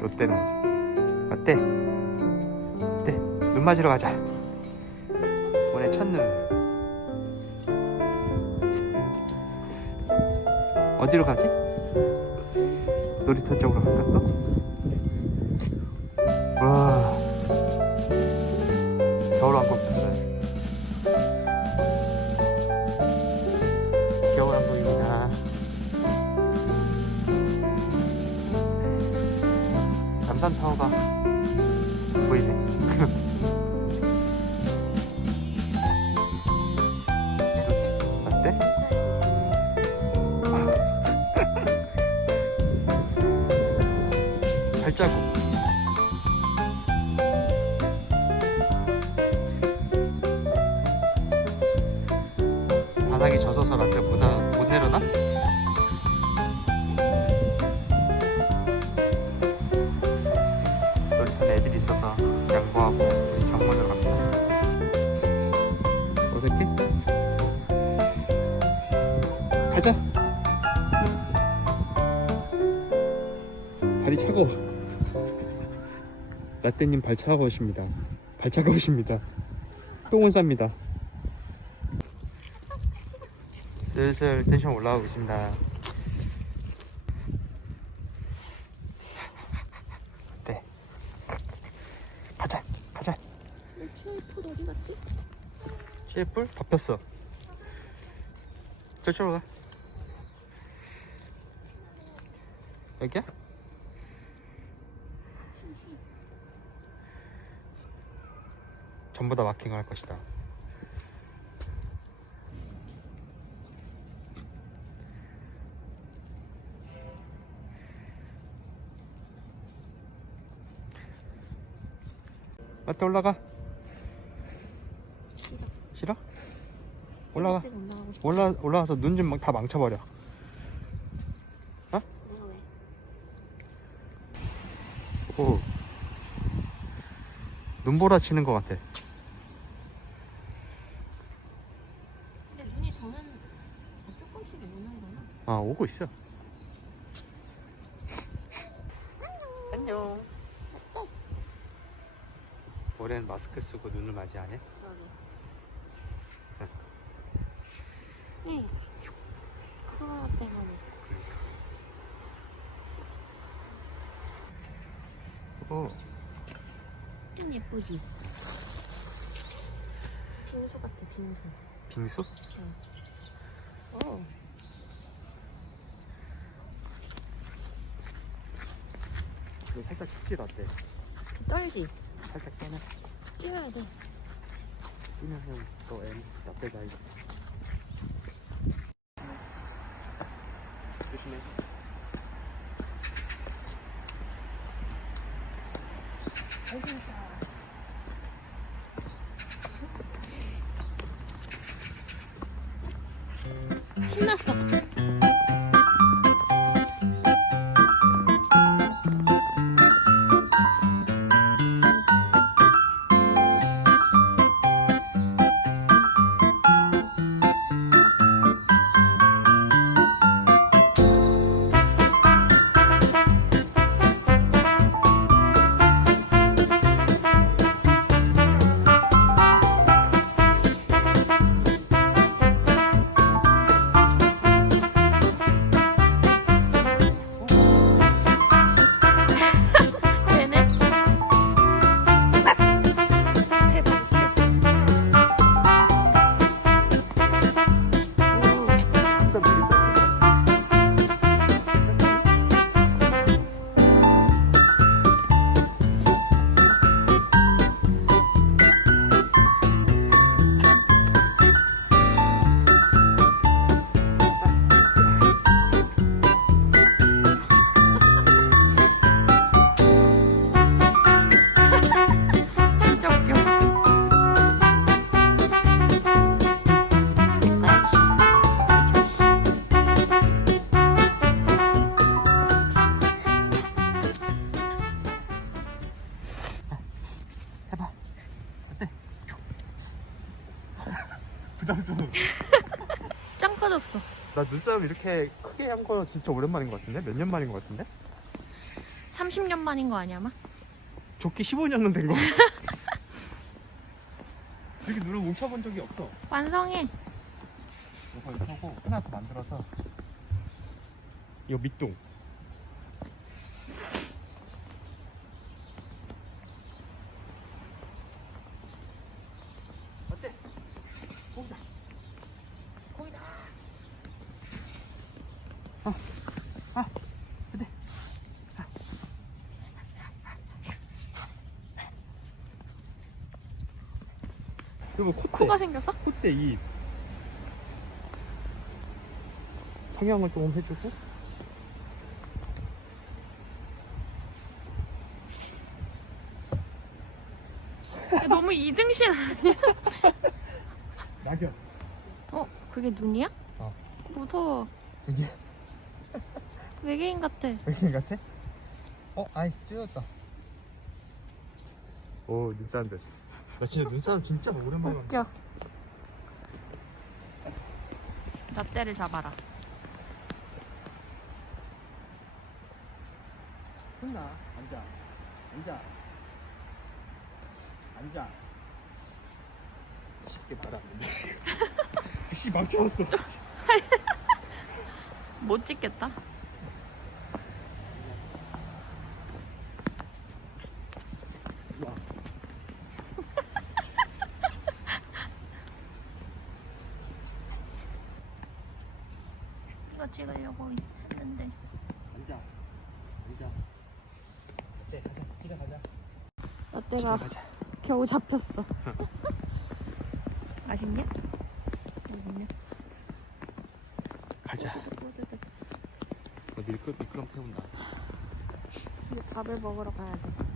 롯데농장 어때? 어때? 눈 맞으러 가자 오늘 첫눈 어디로 가지? 놀이터 쪽으로 갈까 또? 와 겨울 왕국 남산타워가 보이네? 발자국 가자. 발이 차가워. 라떼님 발 차가우십니다. 발 차가우십니다. 똥은 쌉니다. 슬슬 텐션 올라오고 있습니다. 어때? 가자 가자. 최애풀 어디 갔지? 셰뿔? 잡혔어. 저쪽으로 가 여기야? 전부 다 마킹을 할 것이다 맞다 올라가 싫어? 올라가 내가 올라가고 싶어. 올라 올라가서 눈 좀 다 망쳐버려. 내가 왜? 오. 눈보라 치는 것 같아. 근데 눈이 더는 조금씩 오는구나. 아 오고 있어. 안녕. 올해는 마스크 쓰고 눈을 맞이하네. 응. 코로나 때문에. 오. 좀 예쁘지? 빙수 같아, 빙수. 빙수? 어. 이거 살짝 춥지도 어때? 떨지? 살짝 떠나. 뛰어야 돼. 뛰면은 또 M 나쁘지 않아. 조심해. 되 네. 부담스러워. 짱 빠졌어. 나 눈싸움 이렇게 크게 한 거 진짜 오랜만인 것 같은데? 몇 년 만인 것 같은데? 30년 만인 거 아니야, 아마? 좋게 15년은 된 거. 이렇게 눈을 뭉쳐본 적이 없어. 완성해. 이거 이렇게 하고 하나 더 만들어서 이거 밑동. 어때? 거기다. 거기다. 아, 아, 어때? 아. 이거 콧대. 코가 생겼어? 콧대 입 성형을 조금 해주고 야, 너무 이등신 아니야? 낙엽 어, 그게 눈이야? 어. 무서워. 이게 외계인 같아. 외계인 같아? 어? 아이씨 찢었다 오 눈사람 됐어 나 진짜 눈사람 진짜 오랜만에 웃겨. 라떼를 잡아라. 혼나 앉아 앉아 앉아 쉽게 말 안 된다 씨 망쳐놨어 못 찍겠다. 와. 이거 찍으려고 했는데. 앉아 앉아 네 가자 집에 가자 가자 겨우 잡혔어. 맛있냐? 맛있냐? 가자 어, 밀크 미끄럼 태운다 이제 밥을 먹으러 가야 돼.